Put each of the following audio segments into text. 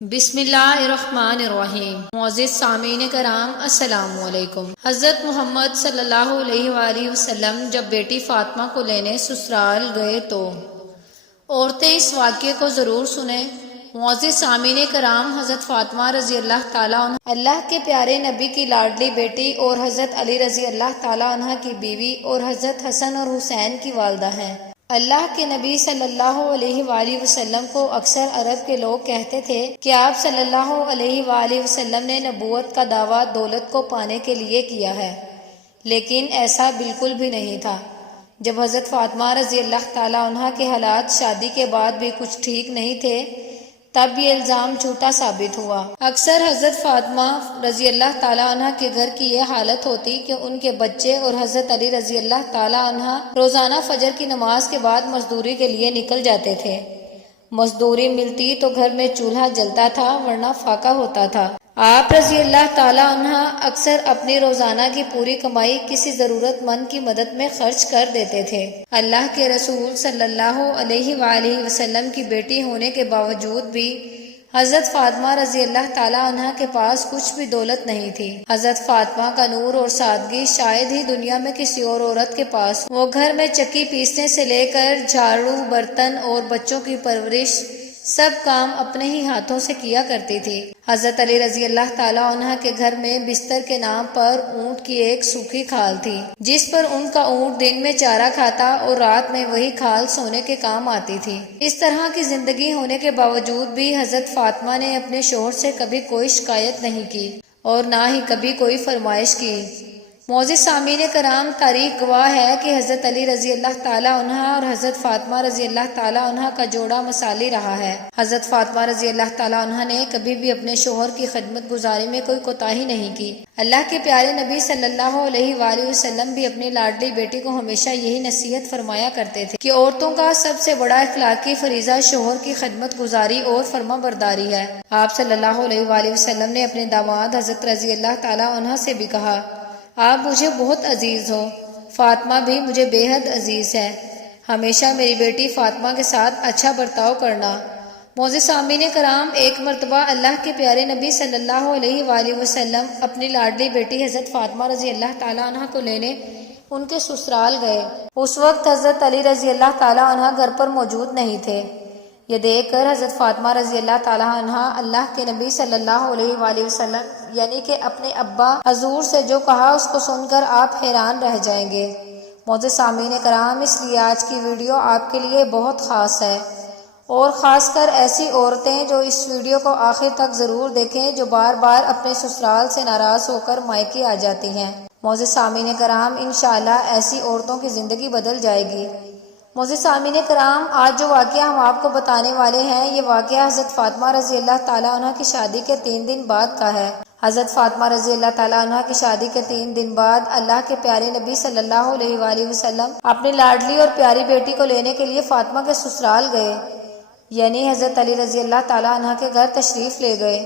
بسم اللہ الرحمن الرحیم۔ معزز سامعین کرام، السلام علیکم۔ حضرت محمد صلی اللہ علیہ وآلہ وسلم جب بیٹی فاطمہ کو لینے سسرال گئے تو عورتیں اس واقعے کو ضرور سنیں۔ معزز سامعین کرام، حضرت فاطمہ رضی اللہ تعالیٰ عنہ اللہ کے پیارے نبی کی لاڈلی بیٹی اور حضرت علی رضی اللہ تعالیٰ عنہ کی بیوی اور حضرت حسن اور حسین کی والدہ ہیں۔ اللہ کے نبی صلی اللہ علیہ وآلہ وسلم کو اکثر عرب کے لوگ کہتے تھے کہ آپ صلی اللہ علیہ وآلہ وسلم نے نبوت کا دعویٰ دولت کو پانے کے لیے کیا ہے، لیکن ایسا بالکل بھی نہیں تھا۔ جب حضرت فاطمہ رضی اللہ تعالیٰ عنہ کے حالات شادی کے بعد بھی کچھ ٹھیک نہیں تھے، تب یہ الزام جھوٹا ثابت ہوا۔ اکثر حضرت فاطمہ رضی اللہ تعالیٰ عنہ کے گھر کی یہ حالت ہوتی کہ ان کے بچے اور حضرت علی رضی اللہ تعالیٰ عنہ روزانہ فجر کی نماز کے بعد مزدوری کے لیے نکل جاتے تھے۔ مزدوری ملتی تو گھر میں چولہا جلتا تھا، ورنہ فاقہ ہوتا تھا۔ آپ رضی اللہ تعالیٰ عنہ اکثر اپنی روزانہ کی پوری کمائی کسی ضرورت مند کی مدد میں خرچ کر دیتے تھے۔ اللہ کے رسول صلی اللہ علیہ وآلہ وسلم کی بیٹی ہونے کے باوجود بھی حضرت فاطمہ رضی اللہ تعالیٰ عنہ کے پاس کچھ بھی دولت نہیں تھی۔ حضرت فاطمہ کا نور اور سادگی شاید ہی دنیا میں کسی اور عورت کے پاس۔ وہ گھر میں چکی پیسنے سے لے کر جھاڑو، برتن اور بچوں کی پرورش سب کام اپنے ہی ہاتھوں سے کیا کرتی تھی۔ حضرت علی رضی اللہ تعالیٰ عنہ کے گھر میں بستر کے نام پر اونٹ کی ایک سوکھی کھال تھی، جس پر ان کا اونٹ دن میں چارہ کھاتا اور رات میں وہی کھال سونے کے کام آتی تھی۔ اس طرح کی زندگی ہونے کے باوجود بھی حضرت فاطمہ نے اپنے شوہر سے کبھی کوئی شکایت نہیں کی اور نہ ہی کبھی کوئی فرمائش کی۔ معزز سامعین کرام، تاریخ گواہ ہے کہ حضرت علی رضی اللہ تعالیٰ عنہ اور حضرت فاطمہ رضی اللہ تعالیٰ عنہ کا جوڑا مثالی رہا ہے۔ حضرت فاطمہ رضی اللہ تعالیٰ عنہ نے کبھی بھی اپنے شوہر کی خدمت گزاری میں کوئی کوتاہی نہیں کی۔ اللہ کے پیارے نبی صلی اللہ علیہ وآلہ وسلم بھی اپنی لاڈلی بیٹی کو ہمیشہ یہی نصیحت فرمایا کرتے تھے کہ عورتوں کا سب سے بڑا اخلاقی فریضہ شوہر کی خدمت گزاری اور فرما برداری ہے۔ آپ صلی اللہ علیہ وآلہ وسلم نے اپنے داماد حضرت رضی اللہ تعالیٰ عنہ سے بھی کہا، آپ مجھے بہت عزیز ہو، فاطمہ بھی مجھے بے حد عزیز ہے، ہمیشہ میری بیٹی فاطمہ کے ساتھ اچھا برتاؤ کرنا۔ معزز سامعین کرام، ایک مرتبہ اللہ کے پیارے نبی صلی اللہ علیہ وآلہ وسلم اپنی لاڈلی بیٹی حضرت فاطمہ رضی اللہ تعالیٰ عنہ کو لینے ان کے سسرال گئے۔ اس وقت حضرت علی رضی اللہ تعالیٰ عنہ گھر پر موجود نہیں تھے۔ یہ دیکھ کر حضرت فاطمہ رضی اللہ تعالیٰ عنہ اللہ کے نبی صلی اللہ علیہ وآلہ وسلم یعنی کہ اپنے ابا حضور سے جو کہا اس کو سن کر آپ حیران رہ جائیں گے۔ معزز سامعین کرام، اس لیے آج کی ویڈیو آپ کے لیے بہت خاص ہے، اور خاص کر ایسی عورتیں جو اس ویڈیو کو آخر تک ضرور دیکھیں، جو بار بار اپنے سسرال سے ناراض ہو کر مائکے آ جاتی ہیں۔ معزز سامعین کرام، انشاءاللہ ایسی عورتوں کی زندگی بدل جائے گی۔ معزز سامعین کرام، آج جو واقعہ ہم آپ کو بتانے والے ہیں، یہ واقعہ حضرت فاطمہ رضی اللہ تعالیٰ عنہ کی شادی کے 3 دن بعد کا ہے۔ حضرت فاطمہ رضی اللہ تعالیٰ عنہ کی شادی کے 3 دن بعد اللہ کے پیارے نبی صلی اللہ علیہ وآلہ وسلم اپنی لاڈلی اور پیاری بیٹی کو لینے کے لیے فاطمہ کے سسرال گئے، یعنی حضرت علی رضی اللہ تعالیٰ عنہ کے گھر تشریف لے گئے۔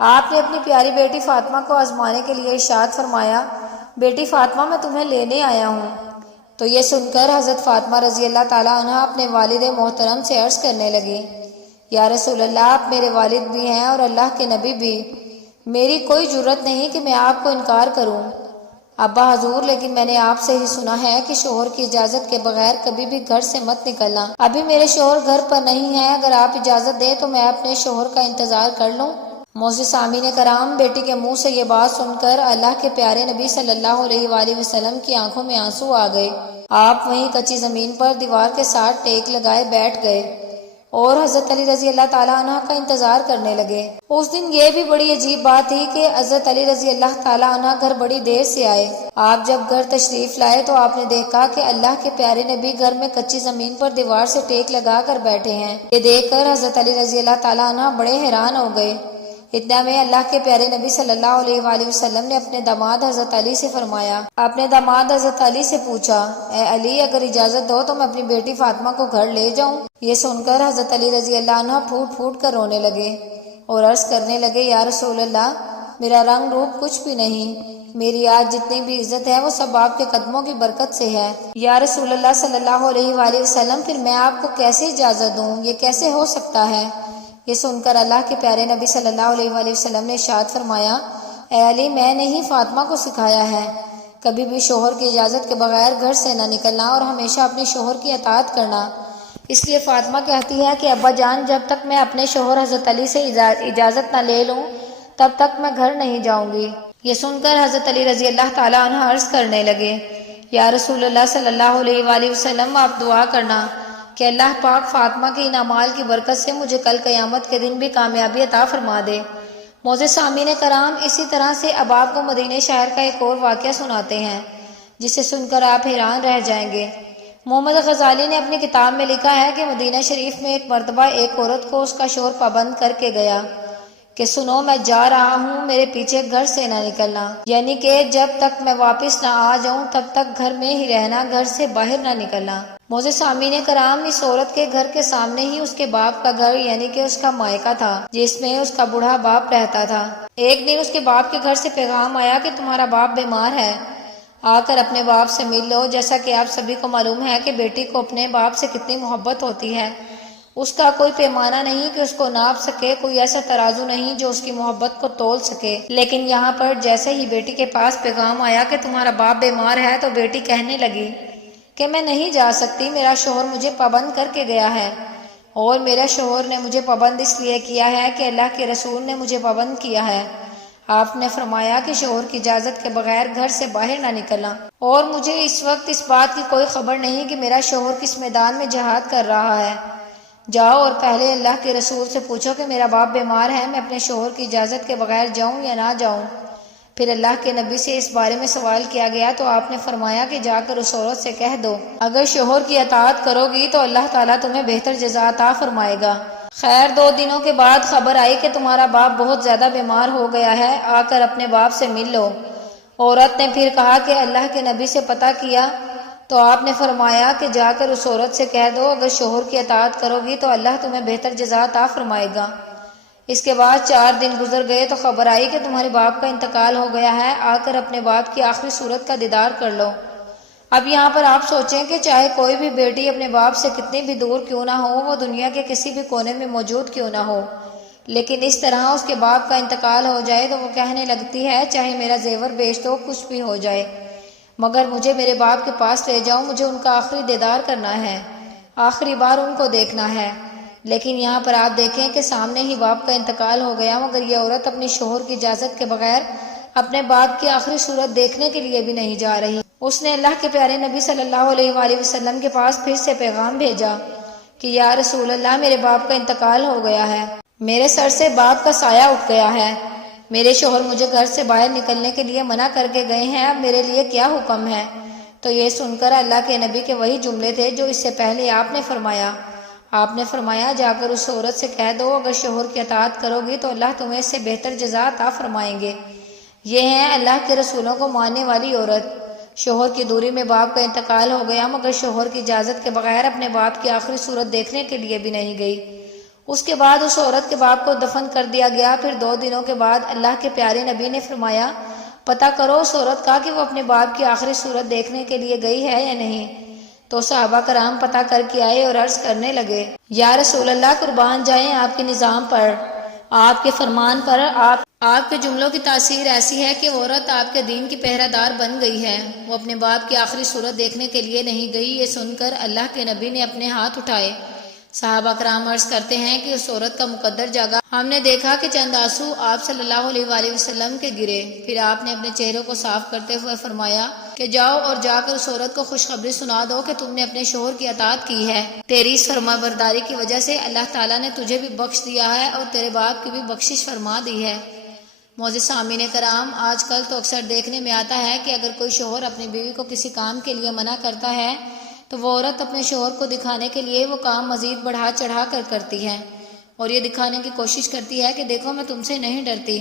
آپ نے اپنی پیاری بیٹی فاطمہ کو آزمانے کے لیے ارشاد فرمایا، بیٹی فاطمہ، میں تمہیں لینے آیا ہوں۔ تو یہ سن کر حضرت فاطمہ رضی اللہ تعالیٰ عنہ اپنے والد محترم سے عرض کرنے لگی، یا رسول اللہ، آپ میرے والد بھی ہیں اور اللہ کے نبی بھی، میری کوئی جرت نہیں کہ میں آپ کو انکار کروں۔ ابا حضور، لیکن میں نے آپ سے ہی سنا ہے کہ شوہر کی اجازت کے بغیر کبھی بھی گھر سے مت نکلنا۔ ابھی میرے شوہر گھر پر نہیں ہیں، اگر آپ اجازت دیں تو میں اپنے شوہر کا انتظار کر لوں۔ معزز سامعین کرام، بیٹی کے منہ سے یہ بات سن کر اللہ کے پیارے نبی صلی اللہ علیہ وآلہ وسلم کی آنکھوں میں آنسو آ گئے۔ آپ وہیں کچی زمین پر دیوار کے ساتھ ٹیک لگائے بیٹھ گئے اور حضرت علی رضی اللہ تعالیٰ عنہ کا انتظار کرنے لگے۔ اس دن یہ بھی بڑی عجیب بات تھی کہ حضرت علی رضی اللہ تعالیٰ عنہ گھر بڑی دیر سے آئے۔ آپ جب گھر تشریف لائے تو آپ نے دیکھا کہ اللہ کے پیارے نبی گھر میں کچی زمین پر دیوار سے ٹیک لگا کر بیٹھے ہیں۔ یہ دیکھ کر حضرت علی رضی اللہ تعالیٰ عنہ بڑے حیران ہو گئے۔ اتنا میں اللہ کے پیارے نبی صلی اللہ علیہ وآلہ وسلم نے اپنے داماد حضرت علی سے فرمایا، اپنے داماد حضرت علی سے پوچھا، اے علی، اگر اجازت دو تو میں اپنی بیٹی فاطمہ کو گھر لے جاؤں۔ یہ سن کر حضرت علی رضی اللہ عنہ پھوٹ پھوٹ کر رونے لگے اور عرض کرنے لگے، یا رسول اللہ، میرا رنگ روپ کچھ بھی نہیں، میری آج جتنی بھی عزت ہے وہ سب آپ کے قدموں کی برکت سے ہے۔ یا رسول اللہ صلی اللہ علیہ وآلہ وسلم، پھر میں آپ کو کیسے اجازت دوں؟ یہ کیسے ہو سکتا ہے؟ یہ سن کر اللہ کے پیارے نبی صلی اللہ علیہ وآلہ وسلم نے ارشاد فرمایا، اے علی، میں نے ہی فاطمہ کو سکھایا ہے کبھی بھی شوہر کی اجازت کے بغیر گھر سے نہ نکلنا اور ہمیشہ اپنے شوہر کی اطاعت کرنا۔ اس لیے فاطمہ کہتی ہے کہ ابا جان، جب تک میں اپنے شوہر حضرت علی سے اجازت نہ لے لوں تب تک میں گھر نہیں جاؤں گی۔ یہ سن کر حضرت علی رضی اللہ تعالیٰ عنہ عرض کرنے لگے، یا رسول اللہ صلی اللہ علیہ وآلہ وسلم، آپ دعا کرنا کہ اللہ پاک فاطمہ کے ان اعمال کی برکت سے مجھے کل قیامت کے دن بھی کامیابی عطا فرما دے۔ معزز سامعین کرام، اسی طرح سے اب آپ کو مدینہ شہر کا ایک اور واقعہ سناتے ہیں جسے سن کر آپ حیران رہ جائیں گے۔ محمد غزالی نے اپنی کتاب میں لکھا ہے کہ مدینہ شریف میں ایک مرتبہ ایک عورت کو اس کا شوہر پابند کر کے گیا کہ سنو، میں جا رہا ہوں، میرے پیچھے گھر سے نہ نکلنا، یعنی کہ جب تک میں واپس نہ آ جاؤں تب تک گھر میں ہی رہنا، گھر سے باہر نہ نکلنا۔ معزز سامعین کرام، اس عورت کے گھر کے سامنے ہی اس کے باپ کا گھر یعنی کہ اس کا مائکہ تھا، جس میں اس کا بوڑھا باپ رہتا تھا۔ ایک دن اس کے باپ کے گھر سے پیغام آیا کہ تمہارا باپ بیمار ہے، آ کر اپنے باپ سے مل لو۔ جیسا کہ آپ سبھی کو معلوم ہے کہ بیٹی کو اپنے باپ سے کتنی محبت ہوتی ہے، اس کا کوئی پیمانہ نہیں کہ اس کو ناپ سکے، کوئی ایسا ترازو نہیں جو اس کی محبت کو تول سکے۔ لیکن یہاں پر جیسے ہی بیٹی کے پاس پیغام آیا کہ تمہارا باپ بیمار ہے تو بیٹی کہنے لگی کہ میں نہیں جا سکتی، میرا شوہر مجھے پابند کر کے گیا ہے، اور میرا شوہر نے مجھے پابند اس لیے کیا ہے کہ اللہ کے رسول نے مجھے پابند کیا ہے۔ آپ نے فرمایا کہ شوہر کی اجازت کے بغیر گھر سے باہر نہ نکلنا، اور مجھے اس وقت اس بات کی کوئی خبر نہیں کہ میرا شوہر کس میدان میں جہاد کر رہا ہے۔ جاؤ اور پہلے اللہ کے رسول سے پوچھو کہ میرا باپ بیمار ہے، میں اپنے شوہر کی اجازت کے بغیر جاؤں یا نہ جاؤں۔ پھر اللہ کے نبی سے اس بارے میں سوال کیا گیا تو آپ نے فرمایا کہ جا کر اس عورت سے کہہ دو، اگر شوہر کی اطاعت کرو گی تو اللہ تعالیٰ تمہیں بہتر جزا عطا فرمائے گا۔ خیر 2 دنوں کے بعد خبر آئی کہ تمہارا باپ بہت زیادہ بیمار ہو گیا ہے، آ کر اپنے باپ سے مل لو۔ عورت نے پھر کہا کہ اللہ کے نبی سے پتہ کیا تو آپ نے فرمایا کہ جا کر اس عورت سے کہہ دو، اگر شوہر کی اطاعت کرو گی تو اللہ تمہیں بہتر جزا عطا فرمائے گا۔ اس کے بعد 4 دن گزر گئے تو خبر آئی کہ تمہارے باپ کا انتقال ہو گیا ہے، آ کر اپنے باپ کی آخری صورت کا دیدار کر لو۔ اب یہاں پر آپ سوچیں کہ چاہے کوئی بھی بیٹی اپنے باپ سے کتنی بھی دور کیوں نہ ہو، وہ دنیا کے کسی بھی کونے میں موجود کیوں نہ ہو، لیکن اس طرح اس کے باپ کا انتقال ہو جائے تو وہ کہنے لگتی ہے چاہے میرا زیور بیچ دو، کچھ بھی ہو جائے، مگر مجھے میرے باپ کے پاس لے جاؤ، مجھے ان کا آخری دیدار کرنا ہے، آخری بار ان کو دیکھنا ہے۔ لیکن یہاں پر آپ دیکھیں کہ سامنے ہی باپ کا انتقال ہو گیا، مگر یہ عورت اپنی شوہر کی اجازت کے بغیر اپنے باپ کی آخری صورت دیکھنے کے لیے بھی نہیں جا رہی۔ اس نے اللہ کے پیارے نبی صلی اللہ علیہ وآلہ وسلم کے پاس پھر سے پیغام بھیجا کہ یا رسول اللہ، میرے باپ کا انتقال ہو گیا ہے، میرے سر سے باپ کا سایہ اٹھ گیا ہے، میرے شوہر مجھے گھر سے باہر نکلنے کے لیے منع کر کے گئے ہیں، اب میرے لیے کیا حکم ہے؟ تو یہ سن کر اللہ کے نبی کے وہی جملے تھے جو اس سے پہلے آپ نے فرمایا۔ آپ نے فرمایا جا کر اس عورت سے کہہ دو، اگر شوہر کی اطاعت کرو گی تو اللہ تمہیں اس سے بہتر جزا عطا فرمائیں گے۔ یہ ہیں اللہ کے رسولوں کو ماننے والی عورت۔ شوہر کی دوری میں باپ کا انتقال ہو گیا، مگر شوہر کی اجازت کے بغیر اپنے باپ کی آخری صورت دیکھنے کے لیے بھی نہیں گئی۔ اس کے بعد اس عورت کے باپ کو دفن کر دیا گیا۔ پھر 2 دنوں کے بعد اللہ کے پیارے نبی نے فرمایا پتہ کرو اس عورت کا کہ وہ اپنے باپ کی آخری صورت دیکھنے کے لیے گئی ہے یا نہیں۔ تو صحابہ کرام پتہ کر کے آئے اور عرض کرنے لگے، یا رسول اللہ، قربان جائیں آپ کے نظام پر، آپ کے فرمان پر، آپ کے جملوں کی تاثیر ایسی ہے کہ عورت آپ کے دین کی پہرہ دار بن گئی ہے، وہ اپنے باپ کی آخری صورت دیکھنے کے لیے نہیں گئی۔ یہ سن کر اللہ کے نبی نے اپنے ہاتھ اٹھائے۔ صحابہ کرام عرض کرتے ہیں کہ اس عورت کا مقدر جاگا، ہم نے دیکھا کہ چند آنسو آپ صلی اللہ علیہ وآلہ وسلم کے گرے۔ پھر آپ نے اپنے چہروں کو صاف کرتے ہوئے فرمایا کہ جاؤ اور جا کر اس عورت کو خوشخبری سنا دو کہ تم نے اپنے شوہر کی اطاعت کی ہے، تیری اس فرما برداری کی وجہ سے اللہ تعالیٰ نے تجھے بھی بخش دیا ہے اور تیرے باپ کی بھی بخشش فرما دی ہے۔ معزز سامعین کرام، آج کل تو اکثر دیکھنے میں آتا ہے کہ اگر کوئی شوہر اپنی بیوی کو کسی کام کے لیے منع کرتا ہے تو وہ عورت اپنے شوہر کو دکھانے کے لیے وہ کام مزید بڑھا چڑھا کر کرتی ہے اور یہ دکھانے کی کوشش کرتی ہے کہ دیکھو میں تم سے نہیں ڈرتی۔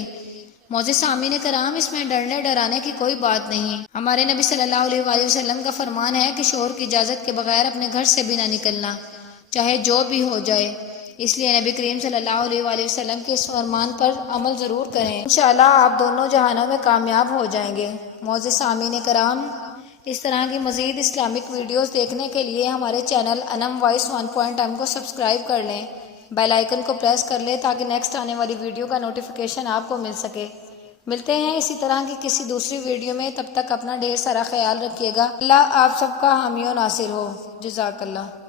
معزز سامعین کرام، اس میں ڈرنے ڈرانے کی کوئی بات نہیں۔ ہمارے نبی صلی اللہ علیہ وآلہ وسلم کا فرمان ہے کہ شوہر کی اجازت کے بغیر اپنے گھر سے بھی نہ نکلنا، چاہے جو بھی ہو جائے۔ اس لیے نبی کریم صلی اللہ علیہ وآلہ وسلم کے اس فرمان پر عمل ضرور کریں، انشاءاللہ آپ دونوں جہانوں میں کامیاب ہو جائیں گے۔ معزز سامعین کرام، اس طرح کی مزید اسلامک ویڈیوز دیکھنے کے لیے ہمارے چینل انم وائس 1.m کو سبسکرائب کر لیں۔ بیل آئیکن کو پریس کر لے تاکہ نیکسٹ آنے والی ویڈیو کا نوٹیفیکیشن آپ کو مل سکے۔ ملتے ہیں اسی طرح کی کسی دوسری ویڈیو میں، تب تک اپنا ڈھیر سارا خیال رکھیے گا۔ اللہ آپ سب کا حامی و ناصر ہو۔ جزاک اللہ۔